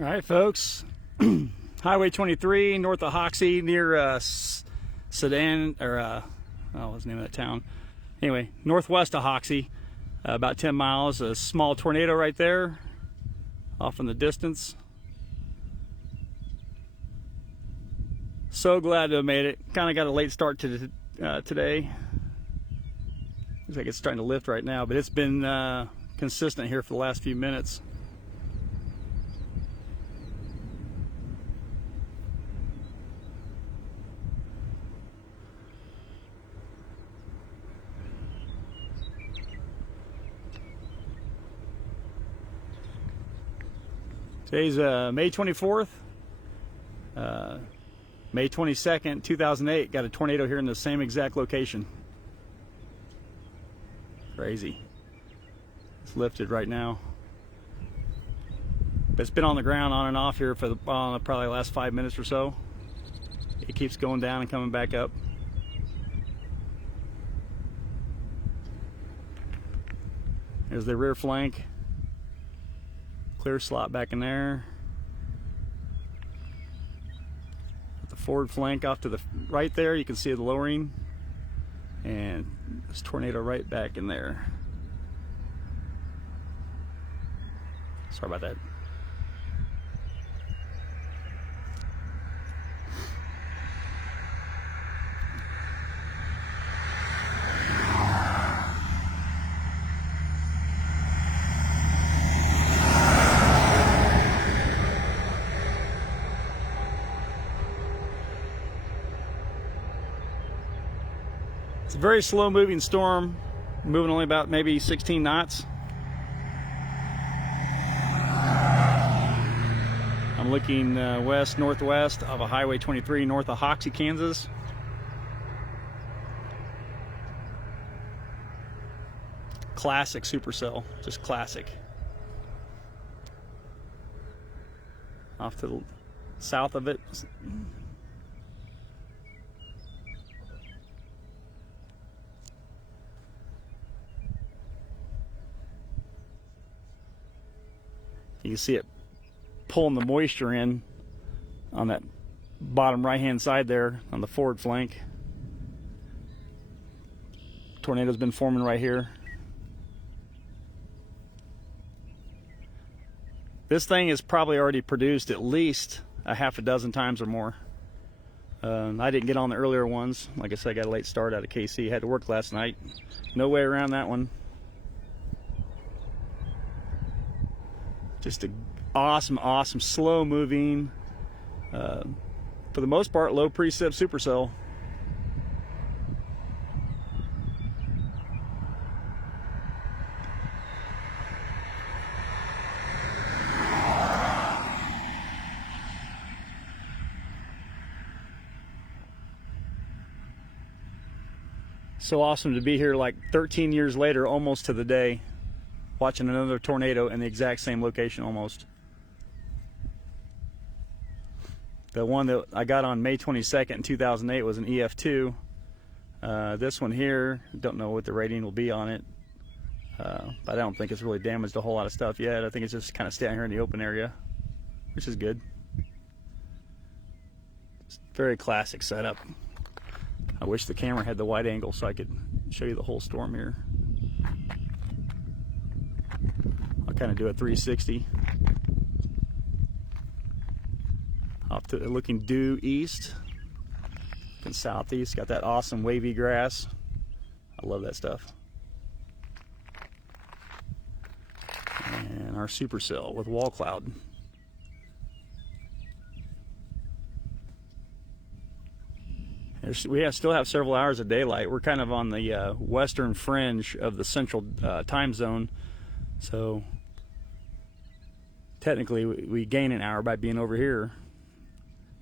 All right, folks. Highway 23 north of Hoxie near Seldan, or what's the name of that town? Anyway, northwest of Hoxie, about 10 miles. A small tornado right there, off in the distance. So glad to have made it. Kind of got a late start to today. Looks like it's starting to lift right now, but it's been consistent here for the last few minutes. Today's May 24th. May 22nd, 2008, got a tornado here in the same exact location. Crazy. It's lifted right now. But it's been on the ground on and off here for probably the last 5 minutes or so. It keeps going down and coming back up. There's the rear flank. Clear slot back in there. The forward flank off to the right there, you can see the lowering, and this tornado right back in there. Sorry about that. It's a very slow moving storm, moving only about maybe 16 knots. I'm looking west northwest of a Highway 23 north of Hoxie, Kansas. Classic supercell, just classic. Off to the south of it. You can see it pulling the moisture in on that bottom right hand side there on the forward flank. Tornado's been forming right here. This thing has probably already produced at least a half a dozen times or more. I didn't get on the earlier ones. Like I said, I got a late start out of KC. Had to work last night. No way around that one. Just an awesome, slow moving, for the most part, low precip supercell. So awesome to be here like 13 years later, almost to the day, watching another tornado in the exact same location almost. The one that I got on May 22nd, 2008 was an EF-2. This one here, don't know what the rating will be on it, but I don't think it's really damaged a whole lot of stuff yet. I think it's just kind of staying here in the open area, which is good. It's a very classic setup. I wish the camera had the wide angle so I could show you the whole storm here. I'll kind of do a 360. Off to looking due east and southeast. Got that awesome wavy grass. I love that stuff. And our supercell with wall cloud. We still have several hours of daylight. We're kind of on the western fringe of the central time zone, so technically we gain an hour by being over here.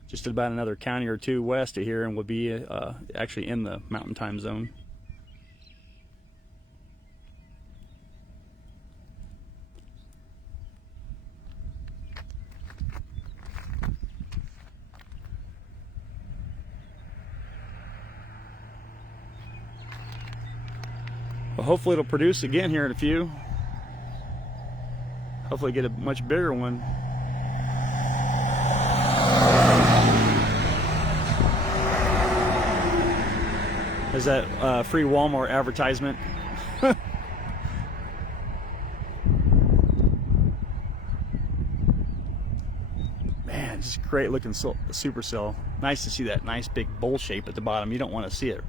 Just about another county or two west of here, and we'll be actually in the mountain time zone. Well, hopefully it'll produce again here in a few. Hopefully get a much bigger one. There's that free Walmart advertisement. Man, just great looking supercell. Nice to see that nice big bowl shape at the bottom. You don't want to see it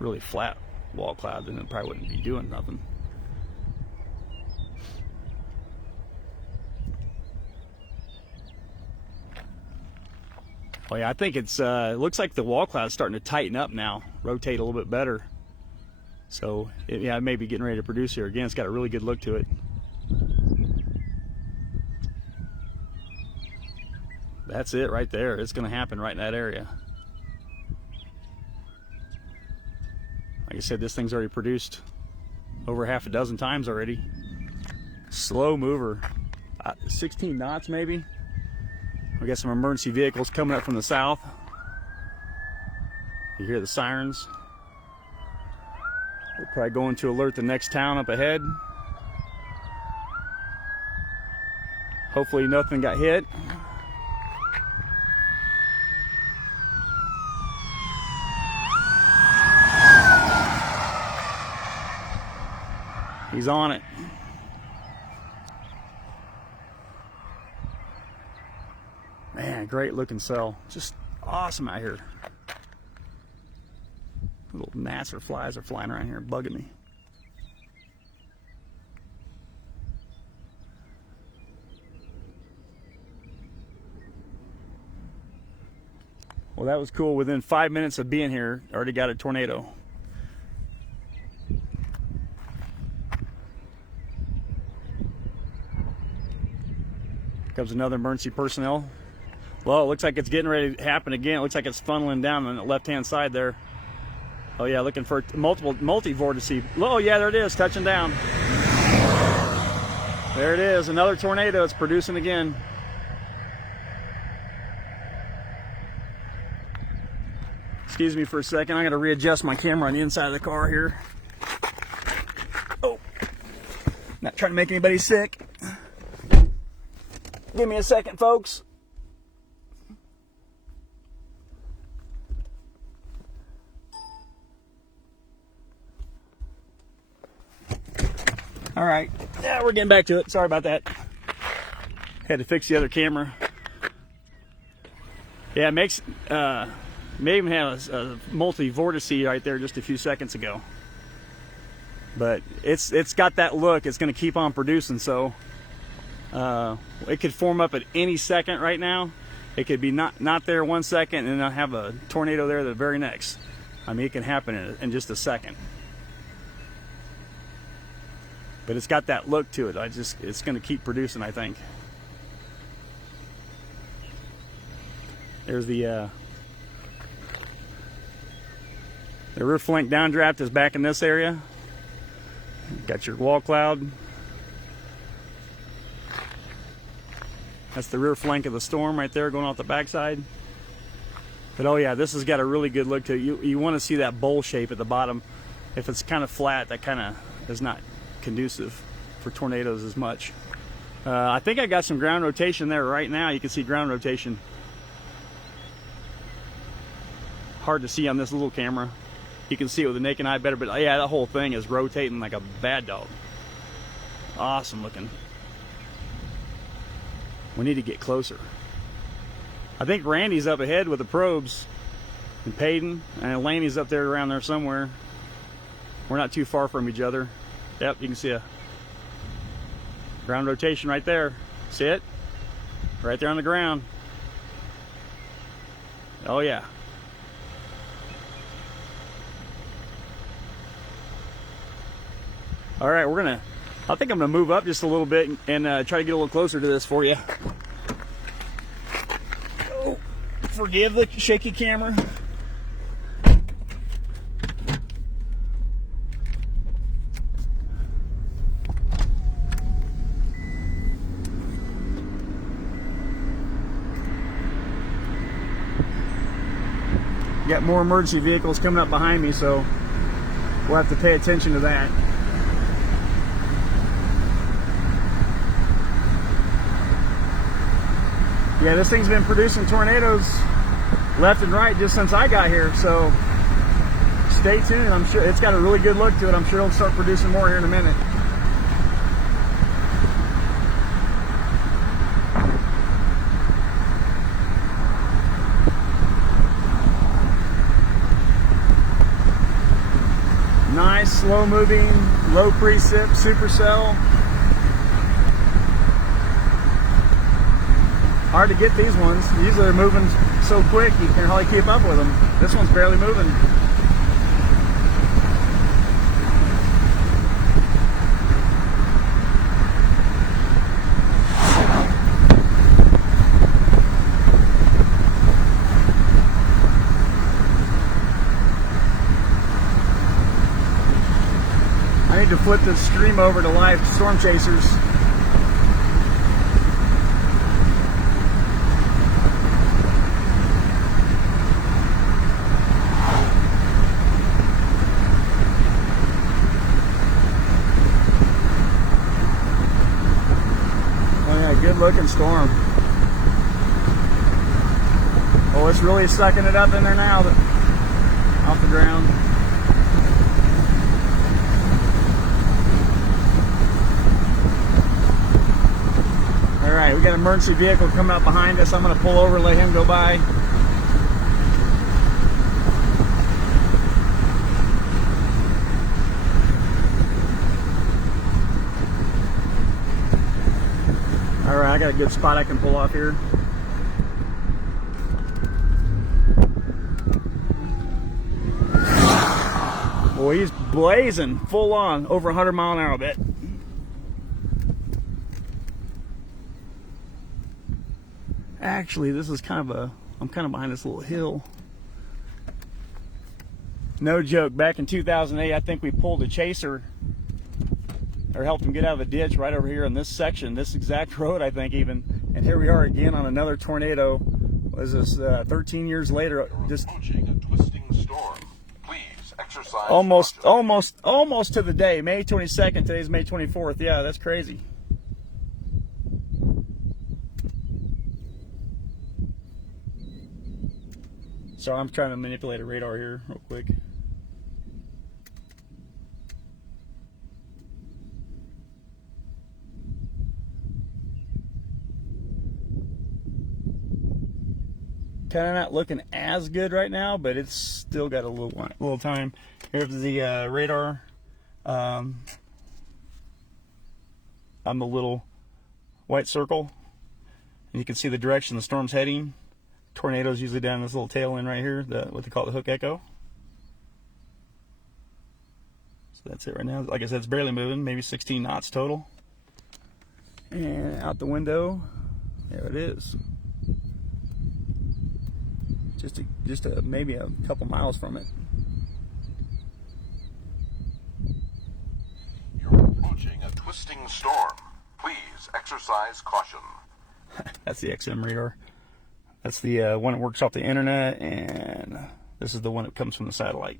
really flat wall cloud, then it probably wouldn't be doing nothing. Oh yeah, I think it's it looks like the wall cloud's starting to tighten up now, rotate a little bit better. So yeah, it may be getting ready to produce here again. It's got a really good look to it. That's it right there. It's going to happen right in that area. Like I said, this thing's already produced over half a dozen times already. Slow mover, 16 knots maybe. We got some emergency vehicles coming up from the south. You hear the sirens. They're probably going to alert the next town up ahead. Hopefully nothing got hit. He's on it. Man, great looking cell. Just awesome out here. Little gnats or flies are flying around here bugging me. Well, that was cool. Within 5 minutes of being here, already got a tornado. Comes another emergency personnel. Well, it looks like it's getting ready to happen again. It looks like it's funneling down on the left-hand side there. Oh yeah, looking for multi-vortice. Oh yeah, there it is, touching down. There it is, another tornado. It's producing again. Excuse me for a second. I'm going to readjust my camera on the inside of the car here. Oh, not trying to make anybody sick. Give me a second, folks. All right, yeah, we're getting back to it. Sorry about that. Had to fix the other camera. Yeah, it makes, may even have a multi-vortice right there just a few seconds ago. But it's got that look. It's going to keep on producing, so it could form up at any second right now. It could be not there 1 second and then have a tornado there the very next. I mean, it can happen in just a second. But it's got that look to it. It's going to keep producing, I think. There's the rear flank downdraft is back in this area. Got your wall cloud. That's the rear flank of the storm right there going off the backside. But oh yeah, this has got a really good look to it. You want to see that bowl shape at the bottom. If it's kind of flat, that kind of is not conducive for tornadoes as much. I think I got some ground rotation there right now. You can see ground rotation. Hard to see on this little camera. You can see it with the naked eye better, but yeah, that whole thing is rotating like a bad dog. Awesome looking. We need to get closer. I think Randy's up ahead with the probes, and Peyton, and Laney's up there around there somewhere. We're not too far from each other. Yep, you can see a ground rotation right there. See it? Right there on the ground. Oh yeah. All right, I think I'm gonna move up just a little bit and try to get a little closer to this for you. Oh, forgive the shaky camera. Got more emergency vehicles coming up behind me, so we'll have to pay attention to that. Yeah, this thing's been producing tornadoes left and right just since I got here, so stay tuned. I'm sure it's got a really good look to it. I'm sure it'll start producing more here in a minute. Nice, slow moving, low precip supercell. Hard to get these ones. Usually they're moving so quick you can hardly keep up with them. This one's barely moving. I need to flip this stream over to live storm chasers. Oh yeah, good looking storm. Oh, it's really sucking it up in there now, off the ground. Alright, we got an emergency vehicle coming up behind us. I'm going to pull over and let him go by. Alright, I got a good spot I can pull off here. Boy, he's blazing full on, over 100 mile an hour, I bet. Actually, this is kind of I'm kind of behind this little hill. No joke, back in 2008, I think we pulled a chaser, or helped him get out of a ditch right over here in this section, this exact road, I think even. And here we are again on another tornado. Was this 13 years later? Just approaching a twisting storm. Please exercise almost to the day. May 22nd. Today's May 24th. Yeah, that's crazy. So I'm trying to manipulate a radar here real quick. Kind of not looking as good right now, but it's still got a little time. Here's the radar. I'm the little white circle, and you can see the direction the storm's heading. Tornadoes usually down this little tail end right here, what they call the hook echo. So that's it right now. Like I said, it's barely moving, maybe 16 knots total. And out the window, there it is. Just maybe a couple miles from it. You're approaching a twisting storm. Please exercise caution. That's the XM radar. That's the one that works off the internet, and this is the one that comes from the satellite.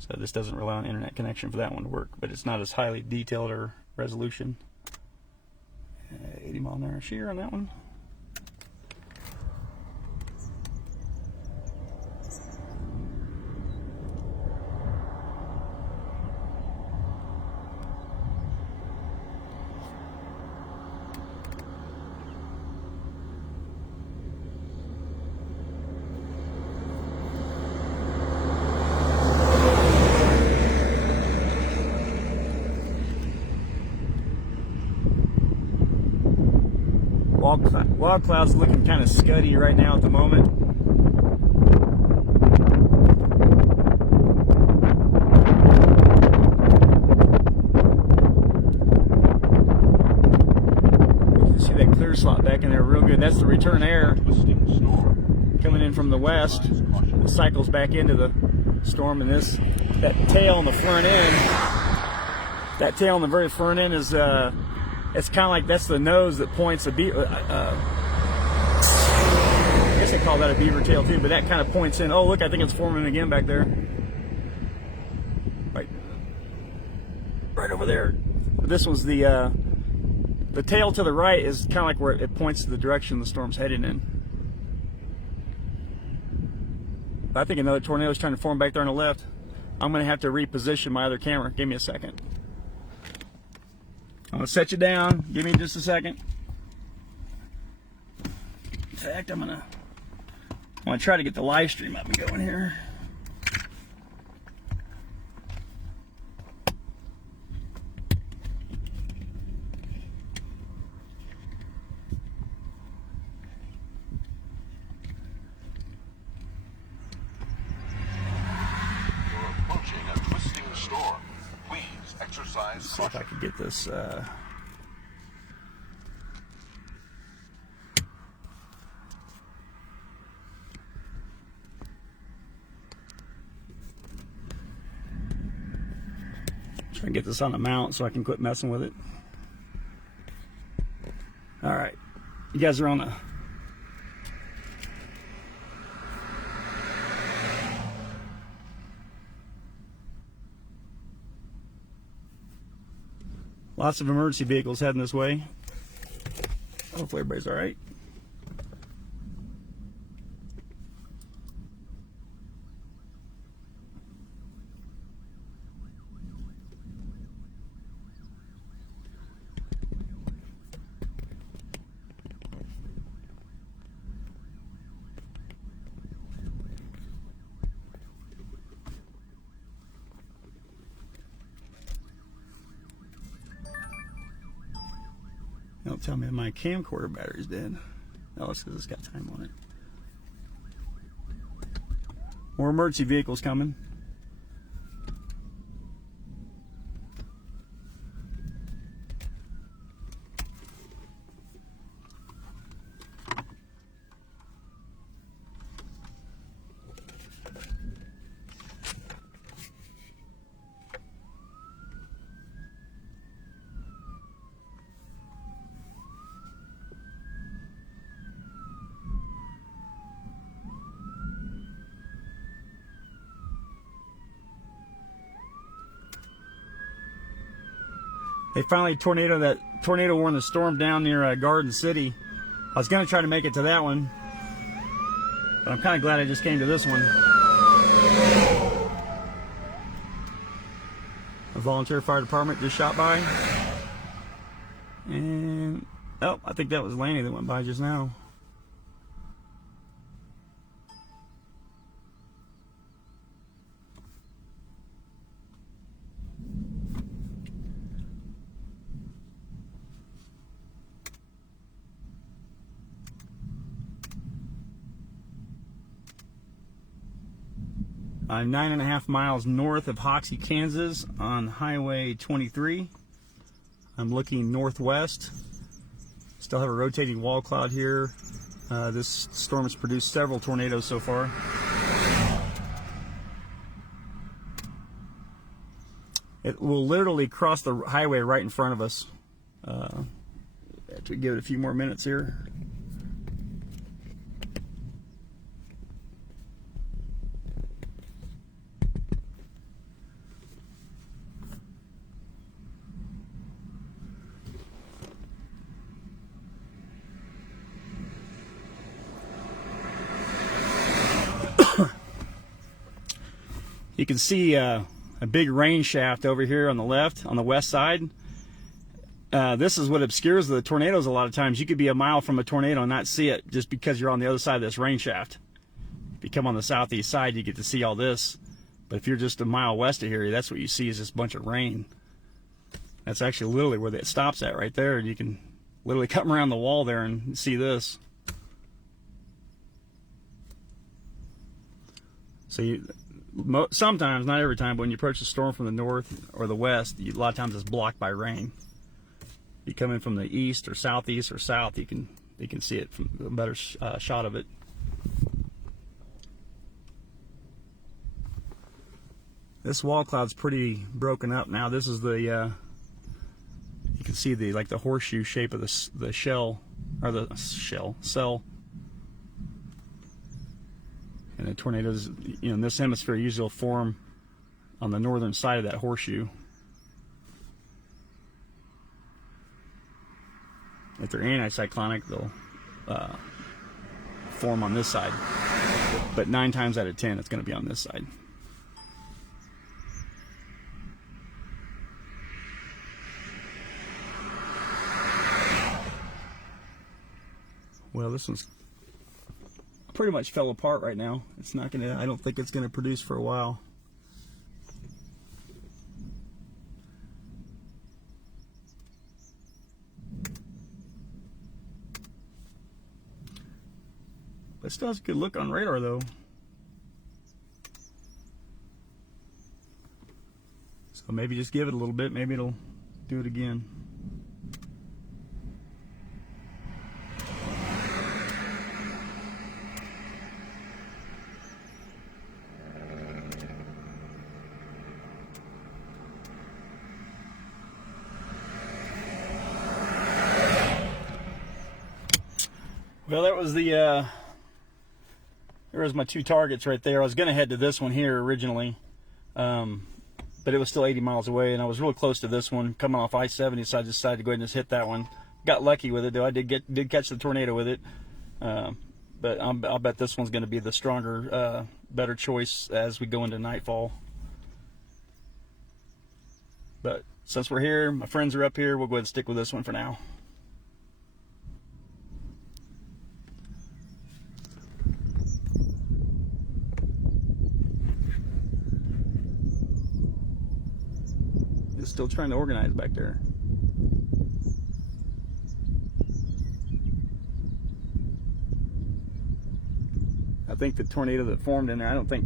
So this doesn't rely on internet connection for that one to work, but it's not as highly detailed or resolution. 80 mile an hour shear on that one. Wild cloud's looking kind of scuddy right now at the moment. You can see that clear slot back in there real good. That's the return air coming in from the west. It cycles back into the storm, and that tail on the front end, that tail on the very front end is it's kind of like that's the nose that points a beaver. I guess they call that a beaver tail too, but that kind of points in. Oh, look, I think it's forming again back there. Right over there. This was the tail to the right is kind of like where it points to the direction the storm's heading in. I think another tornado is trying to form back there on the left. I'm going to have to reposition my other camera. Give me a second. I'm going to set you down. Give me just a second. In fact, I'm going to try to get the live stream up and going here. See if I can get this. Try and get this on the mount so I can quit messing with it. All right, you guys are on the. Lots of emergency vehicles heading this way. Hopefully everybody's all right. Don't tell me my camcorder battery's dead. Oh, it's because it's got time on it. More emergency vehicles coming. They finally that tornado warned the storm down near Garden City. I was going to try to make it to that one, but I'm kind of glad I just came to this one. A volunteer fire department just shot by. And, oh, I think that was Lanny that went by just now. I'm 9.5 miles north of Hoxie, Kansas on Highway 23. I'm looking northwest. Still have a rotating wall cloud here. This storm has produced several tornadoes so far. It will literally cross the highway right in front of us. After we give it a few more minutes here. You can see a big rain shaft over here on the left, on the west side. This is what obscures the tornadoes a lot of times. You could be a mile from a tornado and not see it just because you're on the other side of this rain shaft. If you come on the southeast side, you get to see all this. But if you're just a mile west of here, that's what you see is this bunch of rain. That's actually literally where it stops at right there. And you can literally come around the wall there and see this. So sometimes, not every time, but when you approach the storm from the north or the west, a lot of times it's blocked by rain. You come in from the east or southeast or south, you can see it from a better shot of it. This wall cloud's pretty broken up now. This is the you can see the horseshoe shape of the shell, or the cell. And the tornadoes, in this hemisphere usually will form on the northern side of that horseshoe. If they're anticyclonic, they'll form on this side. but 9 times out of 10 it's going to be on this side. Well, this one's pretty much fell apart right now. It's not going to, I don't think it's going to produce for a while. But it still has a good look on radar though. So maybe just give it a little bit, maybe it'll do it again. Well, that was the, there was my 2 targets right there. I was going to head to this one here originally, but it was still 80 miles away, and I was real close to this one coming off I-70, so I decided to go ahead and just hit that one. Got lucky with it, though. I did catch the tornado with it, but I'll bet this one's going to be the stronger, better choice as we go into nightfall. But since we're here, my friends are up here, we'll go ahead and stick with this one for now. Still trying to organize back there. I think the tornado that formed in there, I don't think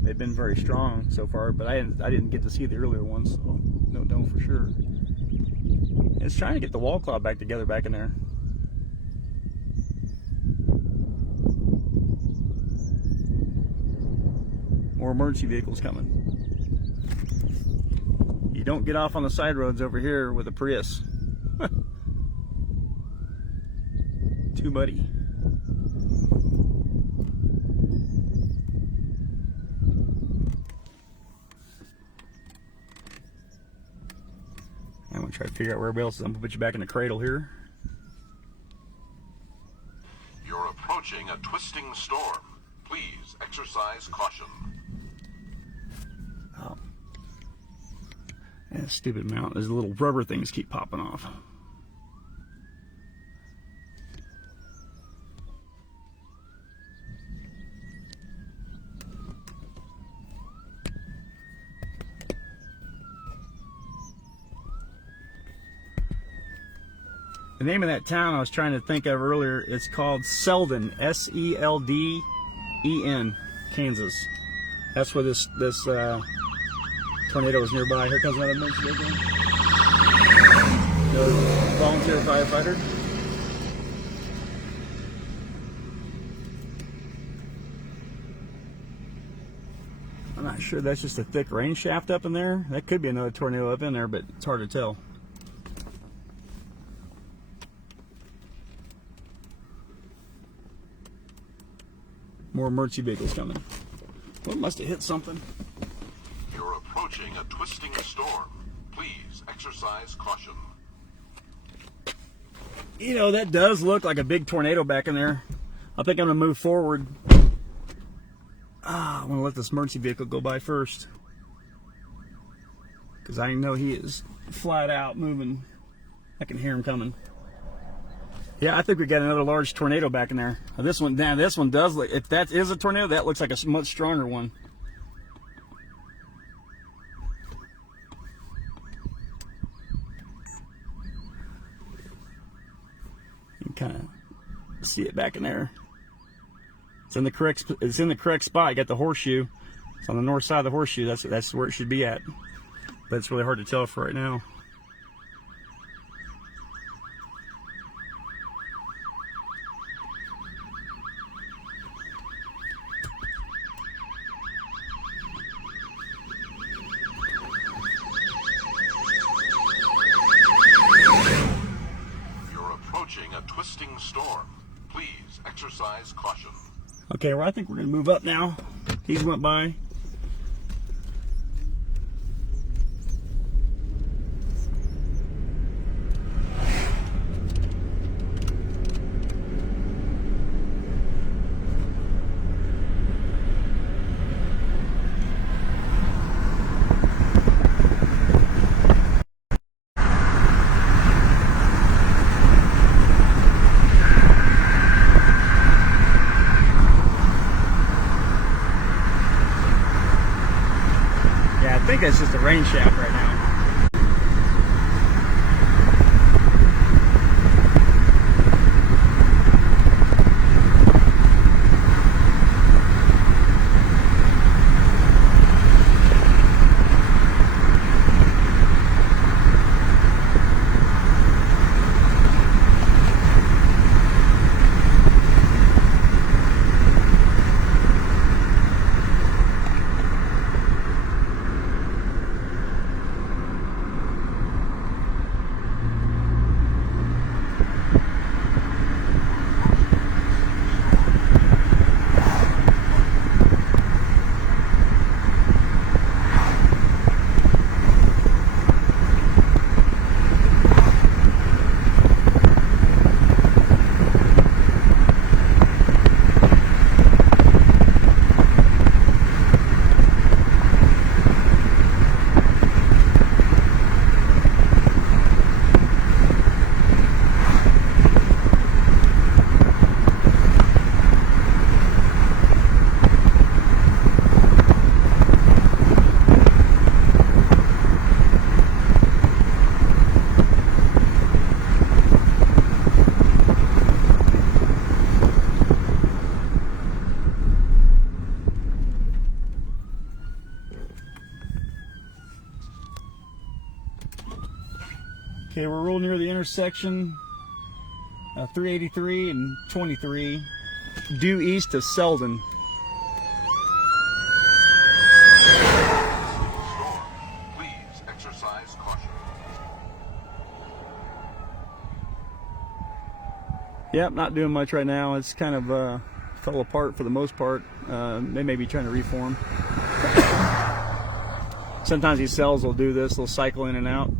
they've been very strong so far, but I didn't get to see the earlier ones, so don't know for sure. It's trying to get the wall cloud back together back in there. More emergency vehicles coming. You don't get off on the side roads over here with a Prius. Too muddy. I'm gonna try to figure out where else. I'm gonna put you back in the cradle here. You're approaching a twisting storm. Please exercise caution. Oh. Yeah, stupid mount. Those little rubber things keep popping off. The name of that town I was trying to think of earlier, it's called Seldan, S-E-L-D-E-N, Kansas. That's where this tornado was nearby. Here comes another emergency vehicle. No volunteer firefighter. I'm not sure, that's just a thick rain shaft up in there. That could be another tornado up in there, but it's hard to tell. More emergency vehicles coming. Well, it must have hit something. You're approaching a twisting storm. Please exercise caution. You know, that does look like a big tornado back in there. I think I'm going to move forward. I want to let this emergency vehicle go by first, because I know he is flat out moving. I can hear him coming. Yeah, I think we got another large tornado back in there. This one does look, if that is a tornado, that looks like a much stronger one. You can kind of see it back in there. It's in the correct spot. You got the horseshoe. It's on the north side of the horseshoe. That's where it should be at. But it's really hard to tell for right now. A twisting storm. Please exercise caution. Okay, well, I think we're going to move up now. He's went by. think that's just a rain shaft right now. Okay, we're real near the intersection, 383 and 23, due east of Seldan. Please exercise caution. Yep, not doing much right now. It's kind of fell apart for the most part. They may be trying to reform. Sometimes these cells will do this, they'll cycle in and out.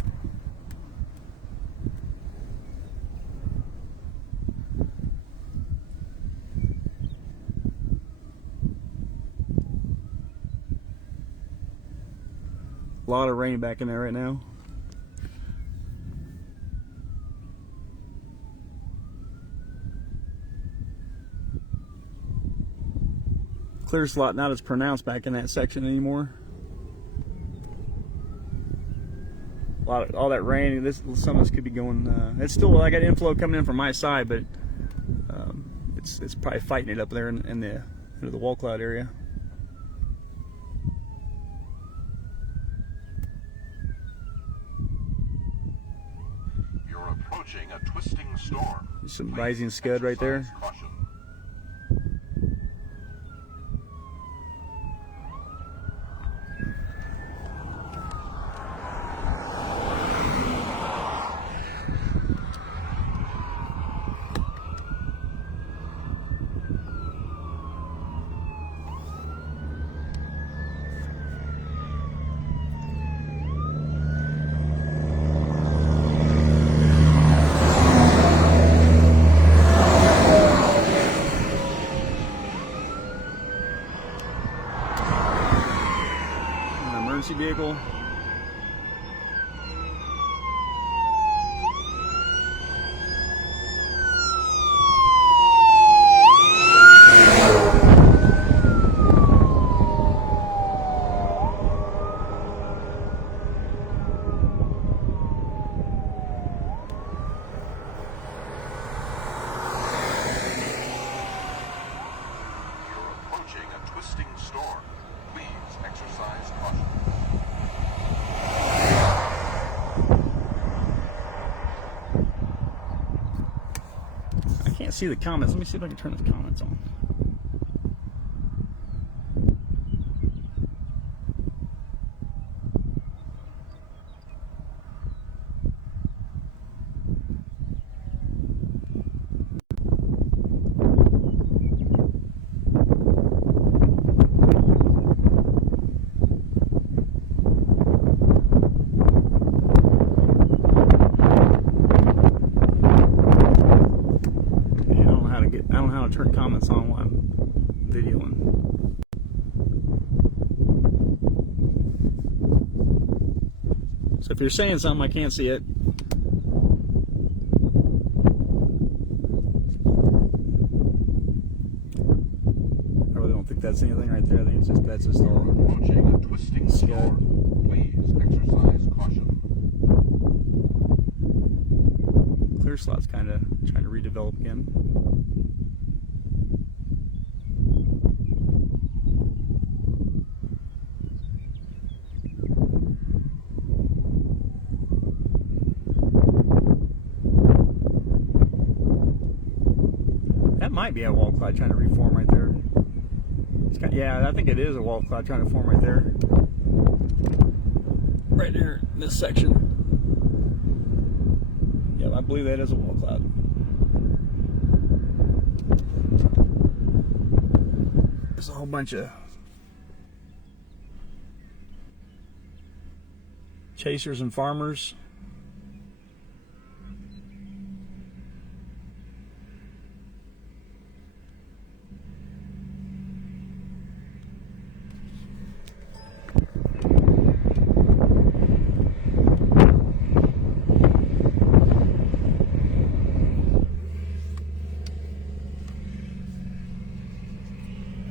A lot of rain back in there right now. Clear slot not as pronounced back in that section anymore. All that rain. Some of this could be going. It's still, I got inflow coming in from my side, but it's probably fighting it up there in the wall cloud area. Approaching a twisting storm. There's some rising scud right there. Caution. Emergency vehicle. See the comments. Let me see if I can turn the comments on. I don't know how to turn comments on while I'm videoing. So if you're saying something, I can't see it. I really don't think that's anything right there. I think that's just all Approaching a twisting storm. Please Please exercise caution. Clear slot's kind of trying to redevelop again. That might be a wall cloud trying to reform right there. It's got, yeah, I think it is a wall cloud trying to form right there. Right here in this section. Yeah, I believe that is a wall cloud. There's a whole bunch of chasers and farmers.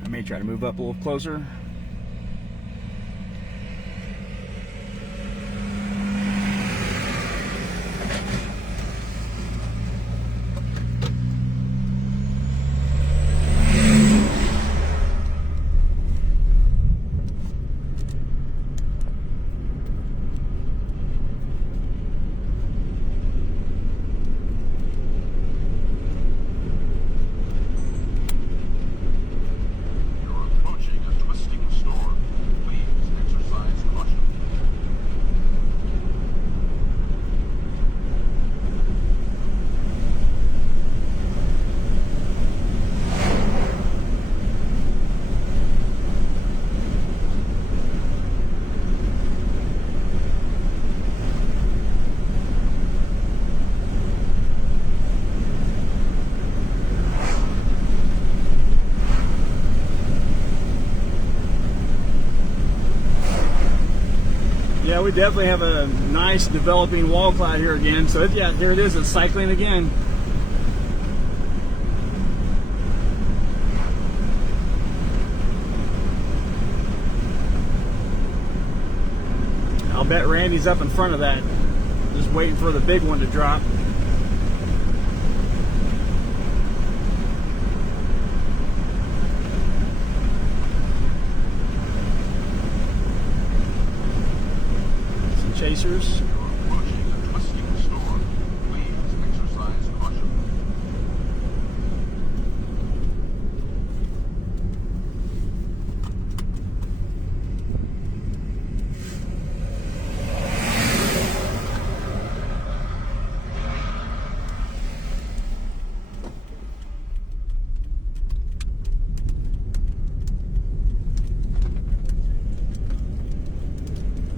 I may try to move up a little closer. Yeah, we definitely have a nice developing wall cloud here again. So yeah, there it is, it's cycling again. I'll bet Randy's up in front of that, just waiting for the big one to drop. Chasers. Approaching a twisting storm. Please exercise caution.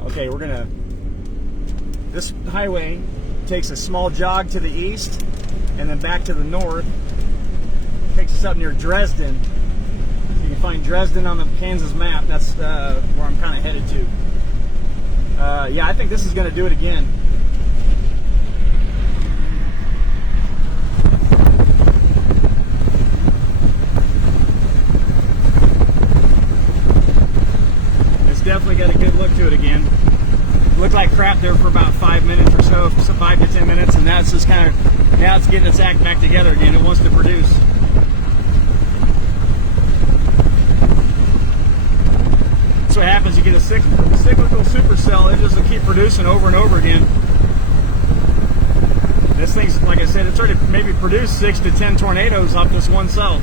Okay, we're gonna. This highway takes a small jog to the east and then back to the north. Takes us up near Dresden. You can find Dresden on the Kansas map. That's where I'm kind of headed to. Yeah, I think this is going to do it again. It's definitely got a good look to it again. Looked like crap there for about 5 minutes or so, 5 to 10 minutes, and that's just kind of, now it's getting its act back together again. It wants to produce. That's what happens. You get a cyclical supercell. It just will keep producing over and over again. This thing's, like I said, it's already maybe produced 6 to 10 tornadoes off this one cell.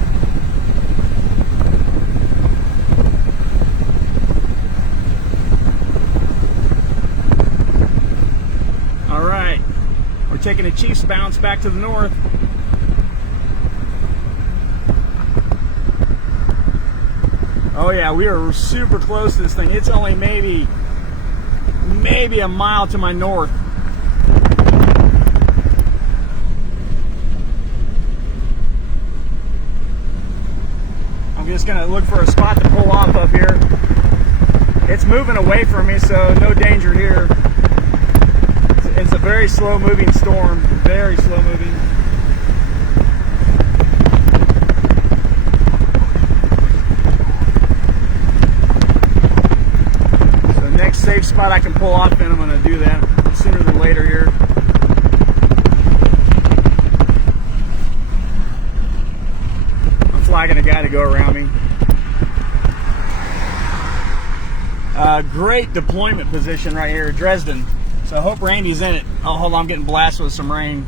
Taking a Chiefs bounce back to the north. Oh yeah, we are super close to this thing. It's only maybe a mile to my north. I'm just gonna look for a spot to pull off up here. It's moving away from me, so no danger here. It's a very slow moving storm, very slow moving. So next safe spot I can pull off, and I'm going to do that sooner than later here. I'm flagging a guy to go around me. Great deployment position right here, Dresden. So I hope Randy's in it. Oh, hold on, I'm getting blasted with some rain.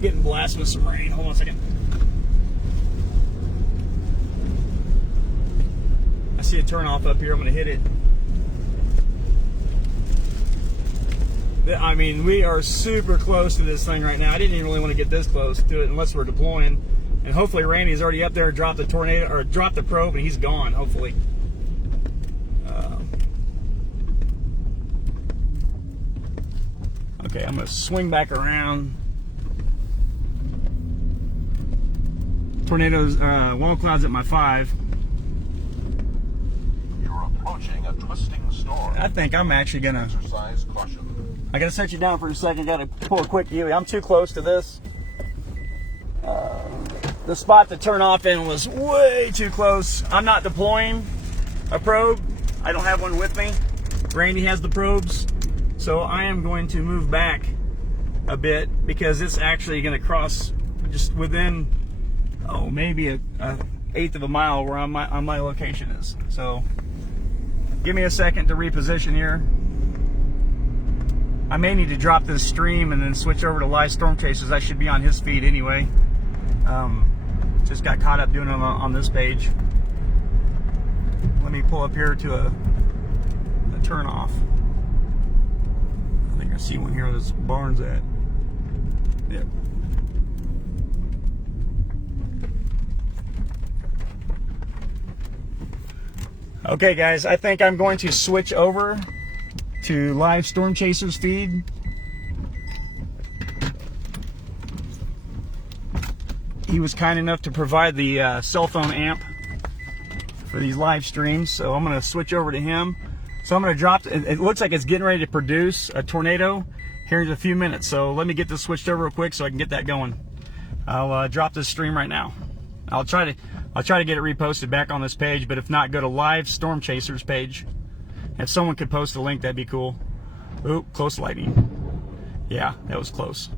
Getting blasted with some rain. Hold on a second. I see a turnoff up here. I'm going to hit it. I mean, we are super close to this thing right now. I didn't even really want to get this close to it unless we're deploying. And hopefully Randy's already up there and dropped the tornado, or dropped the probe, and he's gone, hopefully. Okay, I'm going to swing back around. Tornadoes, wall clouds at my 5. You're approaching a twisting storm. I think I'm actually going to... Exercise caution. I got to set you down for a second. Got to pull a quick Huey. I'm too close to this. The spot to turn off in was way too close. I'm not deploying a probe. I don't have one with me. Randy has the probes. So I am going to move back a bit because it's actually going to cross just within, oh, maybe a eighth of a mile where my location is. So give me a second to reposition here. I may need to drop this stream and then switch over to live storm chasers. I should be on his feed anyway. Just got caught up doing it on this page. Let me pull up here to a turn off. I think I see one here where this barn's at. Yep. Okay guys, I think I'm going to switch over to live storm chasers feed. He was kind enough to provide the cell phone amp for these live streams, so I'm going to switch over to him. So I'm going to drop, it looks like it's getting ready to produce a tornado here in a few minutes, so let me get this switched over real quick so I can get that going. I'll drop this stream right now. I'll try to get it reposted back on this page, but if not, go to live storm chasers page. If someone could post a link, that'd be cool. Oop, close lightning. Yeah, that was close.